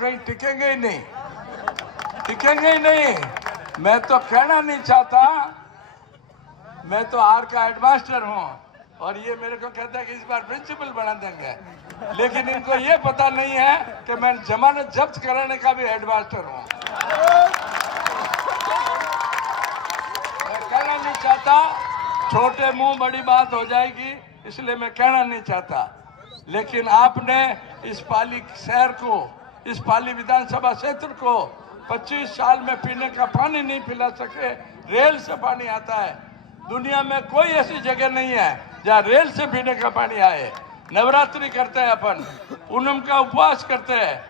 कहीं टिकेंगे ही नहीं, टिकेंगे ही नहीं। मैं तो कहना नहीं चाहता, मैं तो आर का हेडमास्टर हूँ और ये मेरे को कहता है कि इस बार प्रिंसिपल बना देंगे, लेकिन इनको ये पता नहीं है कि मैं जमानत जब्त कराने का भी हेडमास्टर हूँ। मैं कहना नहीं चाहता, छोटे मुंह बड़ी बात हो जाएगी, इसलिए मैं कहना नहीं चाहता। लेकिन आपने इस पाली शहर को, इस पाली विधानसभा क्षेत्र को 25 साल में पीने का पानी नहीं पिला सके। रेल से पानी आता है, दुनिया में कोई ऐसी जगह नहीं है जहाँ रेल से पीने का पानी आए। नवरात्रि करते हैं अपन, पूनम का उपवास करते हैं,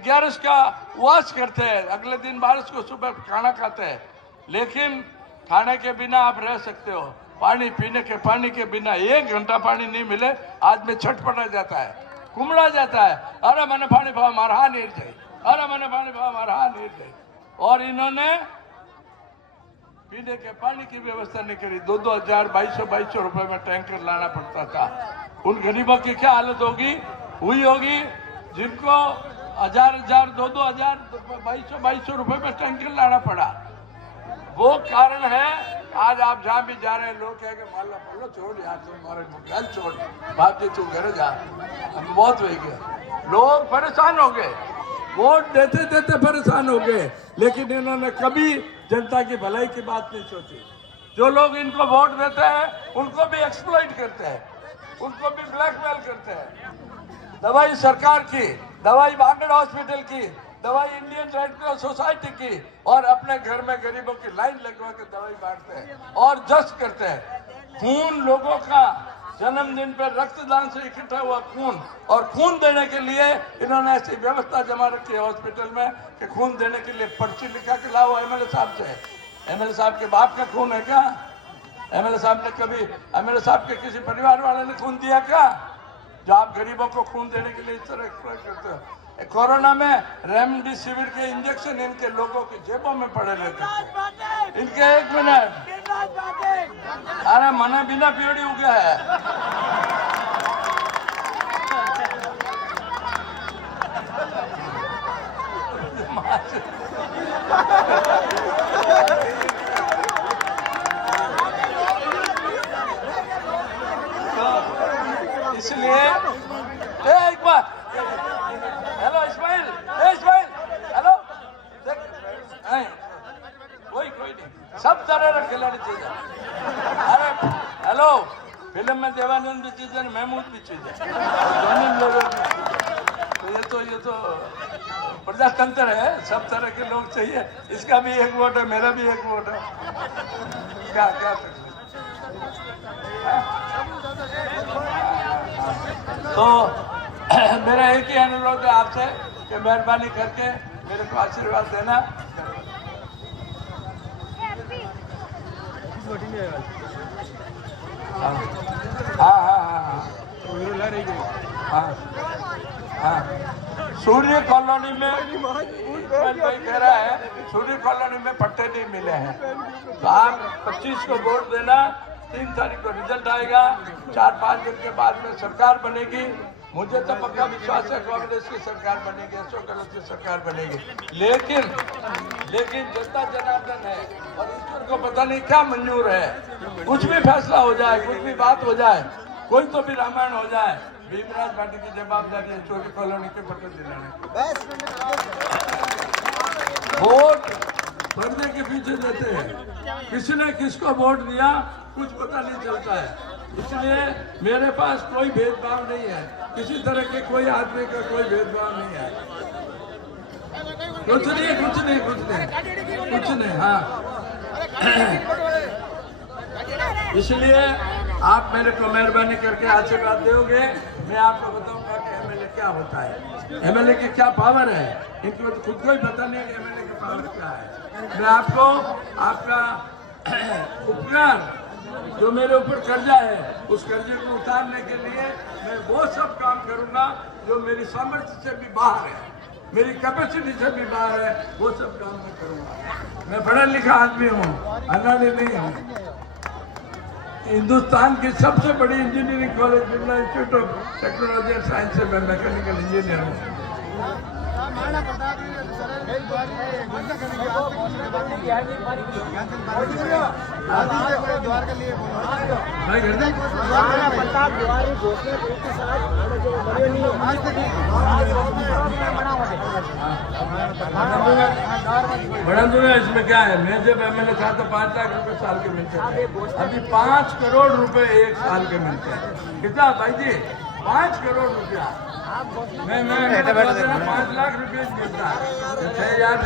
11 का उपवास करते हैं, अगले दिन 12 को सुबह खाना खाते हैं। लेकिन खाने के बिना आप रह सकते हो, पानी पीने के पानी के बिना 1 घंटा पानी नहीं मिले आदमी छटपटा जाता है, कुमड़ा जाता है। अरे मैंने पानी भाव मारा नहीं चाहिए, अरे मैंने पानी भाव मारा नहीं चाहिए। और इन्होंने पीने के पानी की व्यवस्था नहीं करी। 2-2 हजार 2200 रुपए में टैंकर लाना पड़ता था। उन गरीबों की क्या हालत हुई होगी जिनको 1000 2-2 हजार 2200 रुपए में टैंकर लाना पड़ा। वो कारण है आज आप जहाँ भी जा रहे हैं लोग कहेंगे माला बोलो छोड़ यार, तुम्हारे घर छोड़, बाप जी तू घर जा, हम बहुत हो गया। लोग परेशान हो गए, वोट देते देते परेशान हो गए, लेकिन इन्होंने कभी जनता की भलाई की बात नहीं सोची। जो लोग इनको वोट देते हैं उनको भी एक्सप्लॉइट करते हैं, उनको भी ब्लैकमेल करते हैं। दवाई सरकार की, दवाई भांगड़ हॉस्पिटल की, दवाई इंडियन रेड क्रॉस सोसाइटी की, और अपने घर में गरीबों की लाइन लगवा के दवाई बांटते हैं और जश्न करते हैं। खून लोगों का जन्मदिन पर रक्तदान से इकट्ठा हुआ खून, और खून देने के लिए इन्होंने ऐसी व्यवस्था जमा रखी है हॉस्पिटल में कि खून देने के लिए पर्ची लिखा के लाओ एमएलए साहब से। एमएलए साहब के बाप का खून है क्या? एमएलए साहब ने कभी एमएलए साहब के किसी परिवार वाले ने खून दिया क्या? जो आप गरीबों को खून देने के लिए इस तरह एक्सप्लॉइट करते हो। कोरोना में रेमडेसिविर के इंजेक्शन इनके लोगों की जेबों में पड़े रहते थे। इनके 1 मिनट, अरे मना बिना पीड़ी हो गया है। तो इसलिए एक बार हेलो इस्माइल, इस्माइल हेलो, नहीं कोई नहीं, सब तरह के खिलाड़ी चीज है। अरे हेलो, फिल्म में देवानंद भी चीज है, महमूद भी चीज है, दोनों लोगों तो ये तो प्रजातंत्र है, सब तरह के लोग चाहिए। इसका भी 1 वोट है, मेरा भी 1 वोट है, क्या तो मेरा एक ही अनुरोध है आपसे कि मेहरबानी करके मेरे को आशीर्वाद देना। हाँ, सूर्य कॉलोनी में भाई कह रहा है सूर्य कॉलोनी में पट्टे नहीं मिले हैं, तो आप 25 को वोट देना। 3 तारीख को रिजल्ट आएगा, 4-5 दिन के बाद में सरकार बनेगी। मुझे तो पक्का विश्वास है कांग्रेस की सरकार बनेगी, अशोक गहलोत की सरकार बनेगी। लेकिन जनता जनार्दन है और ईश्वर को पता नहीं क्या मंजूर है। कुछ भी फैसला हो जाए, कुछ भी बात हो जाए, कोई तो भी रामायण हो जाए, भीमराज भाटी की जवाबदारी है चोरी कॉलोनी के पट्टे दिलाने। वोट पर्दे के पीछे देते हैं, किसने किसको वोट दिया कुछ पता नहीं चलता है। इसलिए मेरे पास कोई भेदभाव नहीं है, किसी तरह के कोई आदमी का कोई भेदभाव नहीं है। कुछ नहीं। हाँ, इसलिए आप मेरे को मेहरबानी करके आशीर्वाद दोगे। मैं आपको बताऊंगा कि एमएलए क्या होता है, एमएलए की क्या पावर है। इनको तो खुद को ही पता नहीं कि एमएलए की पावर क्या है। मैं आपको आपका उपकार जो मेरे ऊपर कर्जा है, उस कर्जे को उतारने के लिए मैं वो सब काम करूंगा जो मेरी सामर्थ्य से भी बाहर है, मेरी कैपेसिटी से भी बाहर है, वो सब काम मैं करूंगा। मैं पढ़ा लिखा आदमी हूँ, अनाड़ी नहीं हूँ। हिंदुस्तान की सबसे बड़ी engineering college Birla institute of technology and science से मैं मैकेनिकल इंजीनियर हूँ। द्वार के लिए बड़ा दूर इसमें क्या है, मैं जब एमएलए था तो 5 लाख रुपए साल के मिलते थे, अभी 5 करोड़ रुपए एक साल के मिलते हैं। कितना भाई जी? 5 करोड़ रुपया। मैं 5 लाख रुपये मिलता है यार।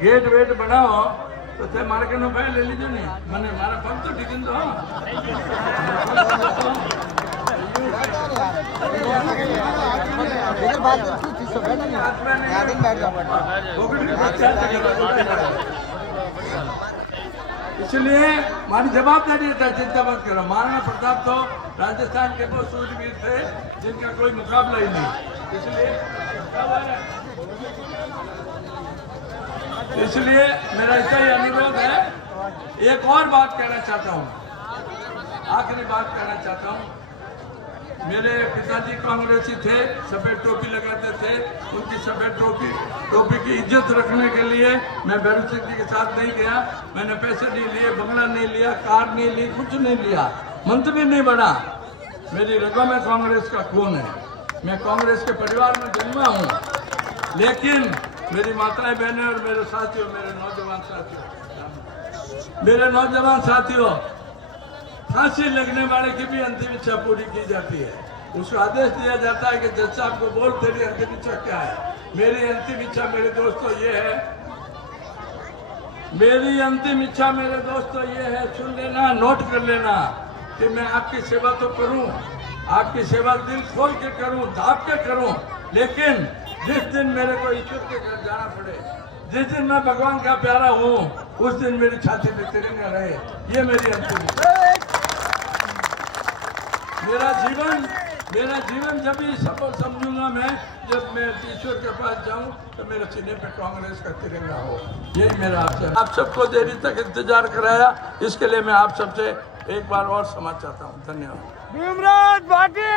गेट वेट बनाओ तो थे मार्केट में पहले ले लीजिए नहीं, मैंने मारा पंप तो ठीक तो इसलिए हमारी जवाबदारी है, चिंता मत करो। महाराणा प्रताप तो राजस्थान के वो सूरवीर थे जिनका कोई मुकाबला ही नहीं। इसलिए मेरा ऐसा ही अनुरोध है। एक और बात कहना चाहता हूँ, आखिरी बात कहना चाहता हूँ। मेरे पिताजी कांग्रेसी थे, सफेद टोपी लगाते थे। उनकी सफेद टोपी की इज्जत रखने के लिए मैं भैरव सिंह जी के साथ नहीं गया। मैंने पैसे नहीं लिए, बंगला नहीं लिया, कार नहीं ली, कुछ नहीं लिया, मंत्री नहीं बना। मेरी रगों में कांग्रेस का खून है, मैं कांग्रेस के परिवार में जन्मा हूँ। लेकिन मेरी माताएं बहनें और मेरे साथियों, मेरे नौजवान साथियों, फांसी लगने वाले की भी अंतिम इच्छा पूरी की जाती है। उसको आदेश दिया जाता है कि जज साहब को बोल तेरी अंतिम इच्छा क्या है। मेरी अंतिम इच्छा मेरे दोस्तों ये है, मेरी अंतिम इच्छा मेरे दोस्तों ये है, सुन लेना, नोट कर लेना कि मैं आपकी सेवा तो करूं, आपकी सेवा दिल खोल के करूं, दाब के करूं, लेकिन जिस दिन मेरे को ईश्वर के घर जाना पड़े, जिस दिन मैं भगवान का प्यारा हूं, उस दिन मेरी छाती पे तिरंगा रहे। ये मेरी अंतिम इच्छा। मेरा जीवन जब भी सफल समझूंगा मैं, जब मैं ईश्वर के पास जाऊं तो मेरे सीने पे कांग्रेस का तिरंगा हो। यही मेरा आपसे। आप सबको देरी तक इंतजार कराया, इसके लिए मैं आप सबसे एक बार और क्षमा चाहता हूं। धन्यवाद। भीमराज भाटी।